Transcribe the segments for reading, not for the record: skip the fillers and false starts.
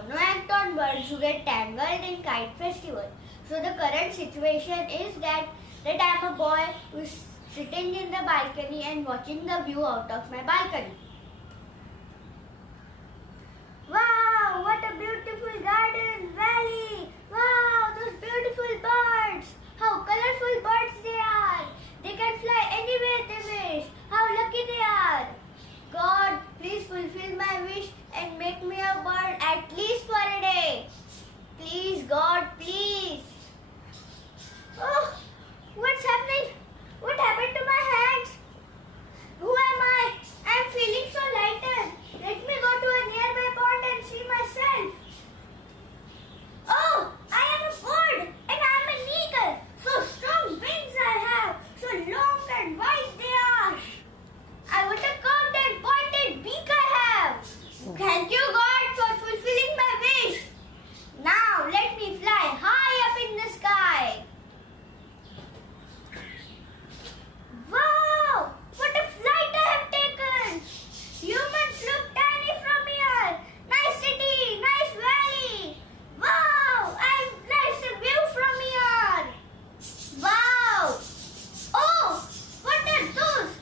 monoact on birds who get tangled in Kite Festival. So the current situation is that I'm a boy who is sitting in the balcony and watching the view out of my balcony. Wow, what a beautiful garden, valley. Wow, those beautiful birds. How colorful birds they are. They can fly anywhere they wish. How lucky they are. God, please fulfill my wish and make me a bird at least for a day. Please, God, please. Oh, what's happening? What happened to my hands? Who am I? I'm feeling so lighter. Let me go to a nearby pond and see myself. Oh, I am a bird and I am an eagle. So strong wings I have. So long and wide they are. I what a curved and pointed beak I have. Thank you, God, for fulfilling my wish. Now let me fly high up in the sky. Wow! What a flight I have taken! Humans look tiny from here. Nice city, nice valley. Wow! I'm nice view from here. Wow! Oh! What are those?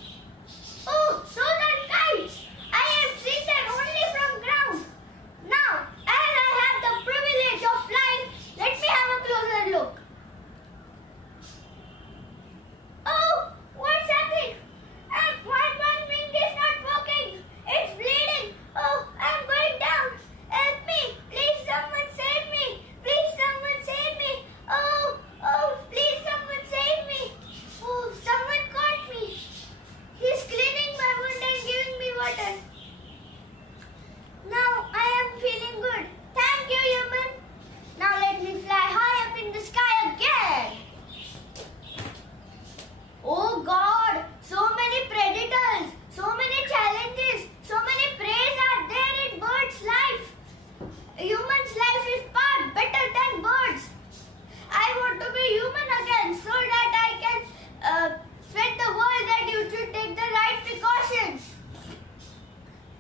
Oh, those are kites. I have seen them only from ground. Now, as I have the privilege of flying, let me have a closer look. Oh, what's happening? One wing is not working. It's bleeding. Oh, I'm going down. Help me. Please, someone save me. Please, someone save me. Oh, please, someone save me. Oh, someone caught me. He's cleaning my wound and giving me water. Now I am feeling good. Thank you, human. Now let me fly high up in the sky again. Oh God, so many predators, so many challenges, so many preys are there in birds' life. A human's life is far better than birds. I want to be human again so that I can spread the word that you should take the right precautions.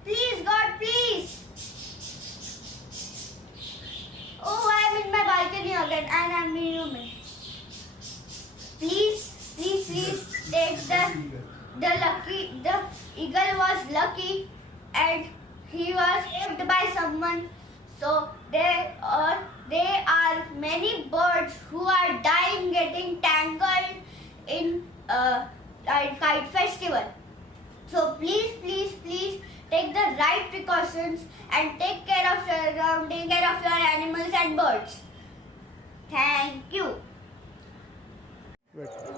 Please, God, please. Oh, I am in my balcony again and I am a human. Please take the eagle was lucky and he was saved by someone. So there are many birds who are dying getting tangled in Kite Festival. So please take the right precautions and take care of your surrounding, care of your animals and birds. Thank you.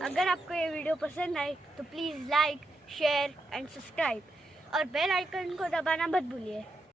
अगर आपको ये video पसंद आए तो please like, share and subscribe और bell icon को दबाना मत भूलिए।